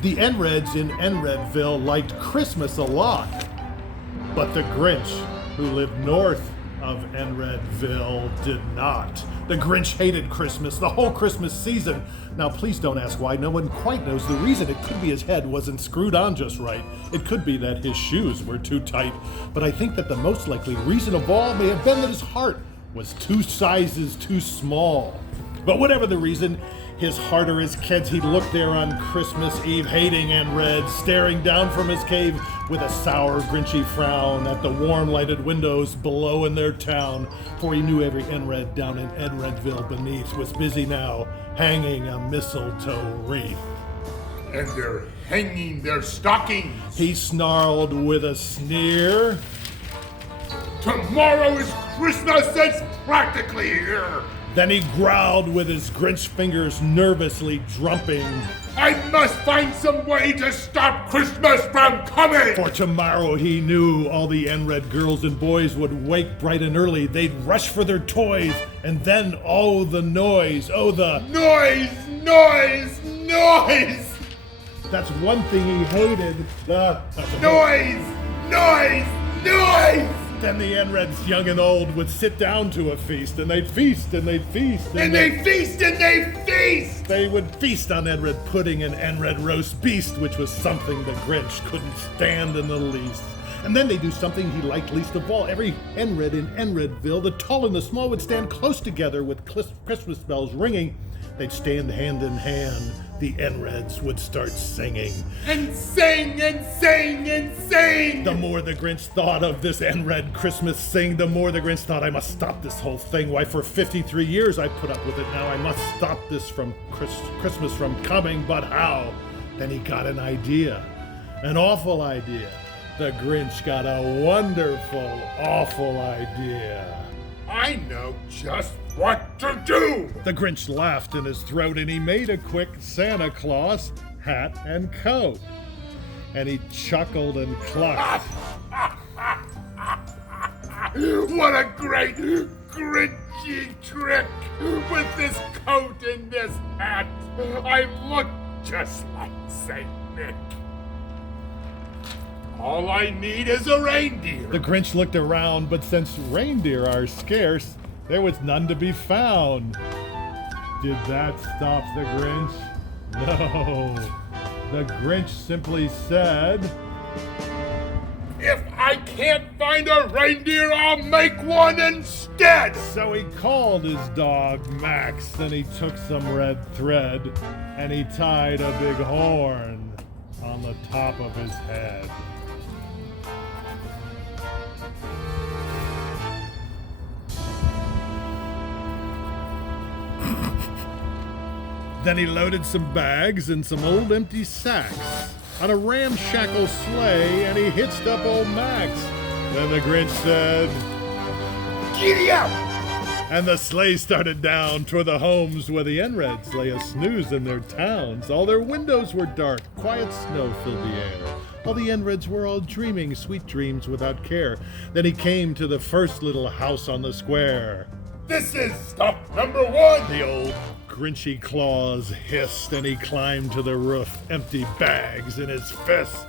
The NREDs in NRED-ville liked Christmas a lot, but the Grinch, who lived north of NRED-ville, did not. The Grinch hated Christmas, the whole Christmas season. Now, please don't ask why. No one quite knows the reason. It could be his head wasn't screwed on just right. It could be that his shoes were too tight. But I think that the most likely reason of all may have been that his heart was 2 sizes too small. But whatever the reason, his heart or his kids, he'd look there on Christmas Eve, hating NRED, staring down from his cave with a sour, grinchy frown at the warm lighted windows below in their town, for he knew every NRED down in NRED-ville beneath was busy now, hanging a mistletoe wreath. And they're hanging their stockings. He snarled with a sneer. Tomorrow is Christmas, it's practically here. Then he growled with his Grinch fingers nervously drumming. I must find some way to stop Christmas from coming! For tomorrow he knew all the NRED girls and boys would wake bright and early. They'd rush for their toys, and then oh, the noise, oh, the noise, noise, noise! That's one thing he hated, the noise, noise, noise! Then the NREDs, young and old, would sit down to a feast, and they'd feast, and they'd feast, and they'd feast, and they'd feast! They would feast on NRED pudding and NRED roast beast, which was something the Grinch couldn't stand in the least. And then they'd do something he liked least of all. Every NRED in NRED-ville, the tall and the small, would stand close together with Christmas bells ringing. They'd stand hand in hand. The NREDs would start singing. And sing, and sing, and sing! The more the Grinch thought of this NRED Christmas sing, the more the Grinch thought, I must stop this whole thing. Why, for 53 years I put up with it. Now I must stop this from Christmas from coming, but how? Then he got an idea. An awful idea. The Grinch got a wonderful, awful idea. I know just what to do! The Grinch laughed in his throat and he made a quick Santa Claus hat and coat. And he chuckled and clucked. What a great, Grinchy trick! With this coat and this hat, I look just like Saint Nick. All I need is a reindeer. The Grinch looked around, but since reindeer are scarce, there was none to be found. Did that stop the Grinch? No. The Grinch simply said, if I can't find a reindeer, I'll make one instead! So he called his dog Max, then he took some red thread, and he tied a big horn on the top of his head. Then he loaded some bags and some old empty sacks on a ramshackle sleigh, and he hitched up old Max. Then the Grinch said, giddy up! And the sleigh started down toward the homes where the NREDs lay a snooze in their towns. All their windows were dark, quiet snow filled the air. All the NREDs were all dreaming sweet dreams without care. Then he came to the first little house on the square. This is stop number 1! The old Grinchy Claus hissed, and he climbed to the roof, empty bags in his fist.